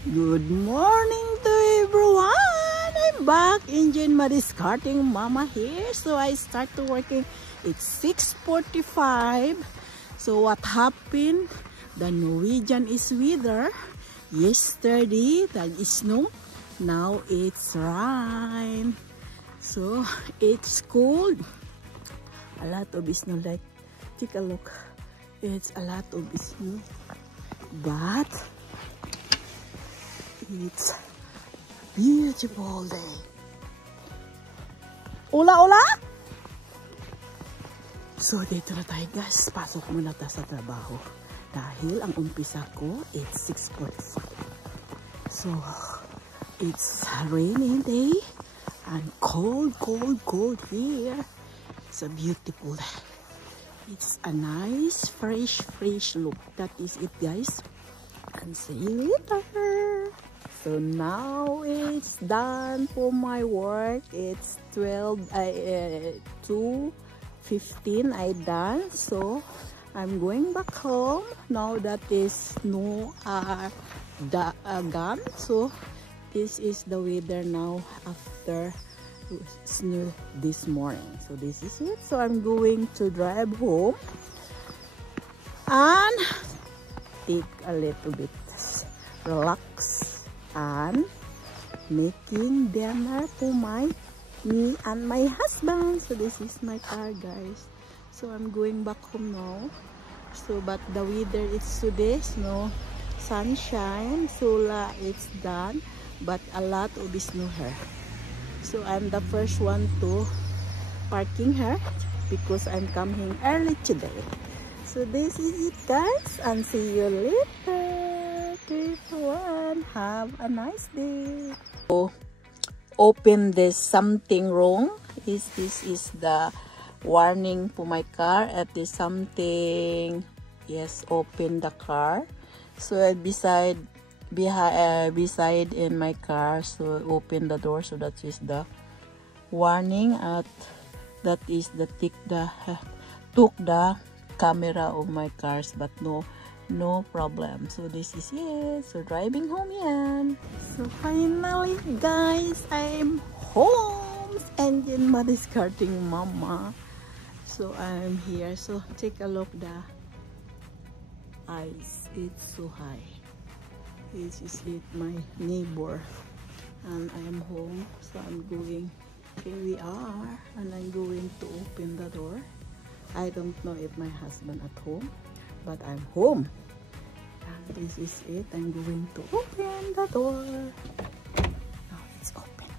Good morning to everyone. I'm back in Jane Marie's Karting Mama here. So I start to working. It's 6:45. So what happened? The Norwegian is weather. Yesterday that is snow. Now it's rain. So it's cold. A lot of snow. Like take a look. It's a lot of snow. But it's beautiful day. Ula, ula! So, dito na tayo guys. Pasok muna tayo sa trabaho. Dahil ang umpisa ko, it's 6:45. So, it's a rainy day. And cold, cold, cold here. It's a beautiful day. It's a nice, fresh look. That is it guys. And see you later. So now it's done for my work. It's 2:15 I done. So I'm going back home. Now that is snow gone. So this is the weather now after snow this morning. So this is it. So I'm going to drive home and take a little bit relax and making dinner for me and my husband. So this is my car guys. So I'm going back home now. So but the weather is today no sunshine, solar it's done, but a lot of snow here. So I'm the first one to parking here because I'm coming early today. So this is it guys, and see you later. Everyone, have a nice day. So, open this something wrong. This is the warning for my car. At this something, yes, open the car. So beside in my car, so open the door. So that is the warning. At that is the took the camera of my cars, but no problem. So this is it. So driving home yan. So finally guys, I'm home and in Marie's Karting Mama. So I'm here. So take a look the ice. It's so high. This is it, my neighbor. And I'm home. So I'm going. Here we are. And I'm going to open the door. I don't know if my husband at home, but I'm home. And this is it. I'm going to open the door. Now it's open.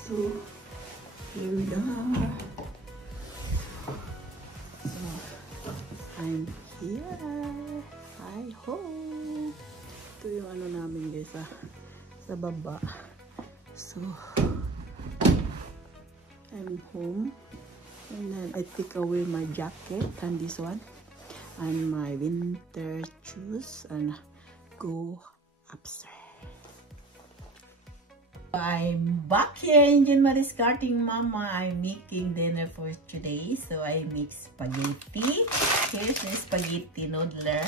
So here we are. So I'm here. Hi home. Ito yung ano namin guys sa baba. So I'm home, and then I take away my jacket and this one and my winter shoes and go upstairs. I'm back here in Jane Marie's Karting Mama. I'm making dinner for today. So I make spaghetti. Here's the spaghetti noodler.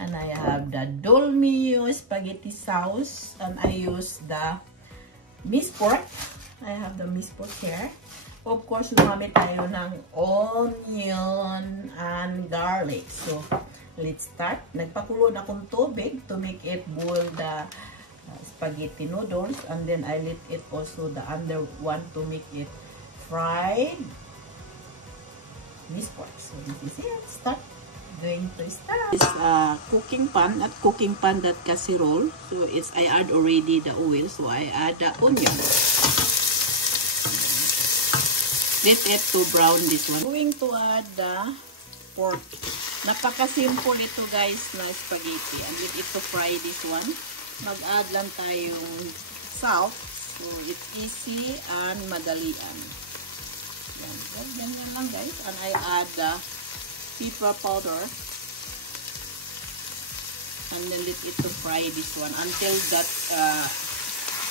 And I have the dolmio spaghetti sauce. And I use the minced pork. I have the minced pork here. Of course, gumamit tayo ng onion and garlic. So, let's start. Nagpakulo na akong tubig to make it boil the spaghetti noodles. And then I let it also the under one to make it fried minced pork. So, this is it. Start. Going to start. It's cooking pan, not cooking pan, that casserole. So, I add already the oil. So, I add the onion. Let it to brown this one. Going to add the pork. Napaka-simple ito guys na spaghetti. And let it to fry this one. Mag-add lang tayong salt. So it's easy and madalian. Yan lang guys. And I add the pepper powder. And then let it to fry this one until that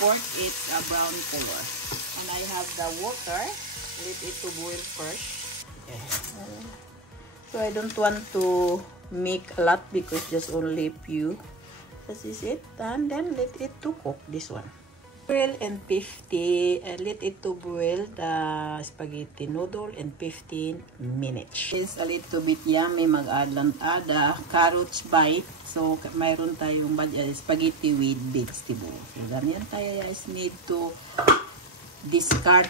pork is a brown color. And I have the water. Let it to boil first. So I don't want to make a lot because just only few. This is it. And then let it to cook this one. 12 and 50. Let it to boil the spaghetti noodle in 15 minutes. It's a little bit yummy. Mag-add lang carrots bite. So mayroon tayong spaghetti with vegetable. So ganyan tayo guys. Need to discard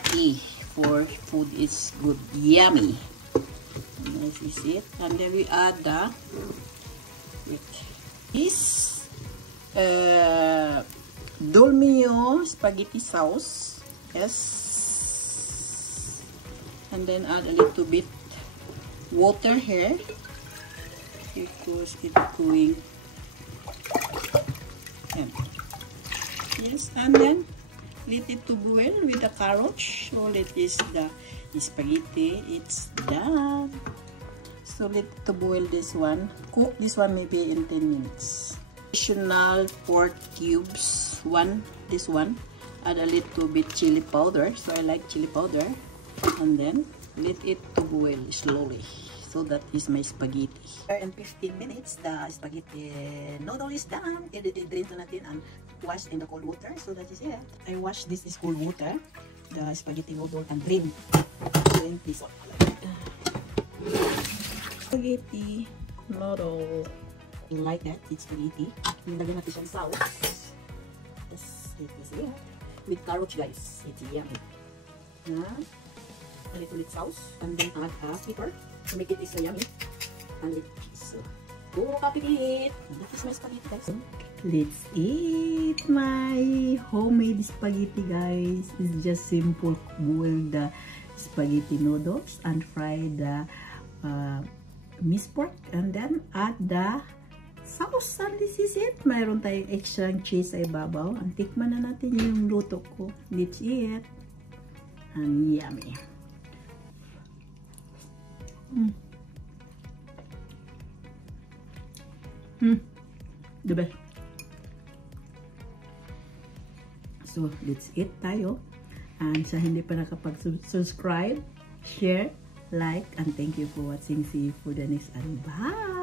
for food is good, yummy. And this is it. And then we add this Dolmio spaghetti sauce. Yes. And then add a little bit water here because it's going. Yes, and then let it to boil with the carrots. So let this the spaghetti. It's done. So let it to boil this one. Cook this one maybe in 10 minutes. Additional pork cubes. This one. Add a little bit chili powder. So I like chili powder. And then let it to boil slowly. So that is my spaghetti. In 15 minutes, the spaghetti noodle is done. I-drain to natin and wash in the cold water. So that is it. I wash this is cold water. The spaghetti noodle and drain. Drain this one. Spaghetti noodle. You like that? It's spaghetti. Nilagyan natin siyang sauce. Yes, it is it. With carrots guys. It's yummy. A little sauce. And then add pepper. To make it so yummy. And let's go copy it. That is my spaghetti guys. Let's eat my homemade spaghetti guys. It's just simple. Boil the spaghetti noodles and fry the minced pork and then add the sauce. And this is it. Mayroon tayong extra cheese sa ibabaw. And tikman na natin yung luto ko. Let's eat. And yummy. The best. So, let's eat tayo. And sa hindi pa nakapag-subscribe, share, like, and thank you for watching. See you for the next and bye!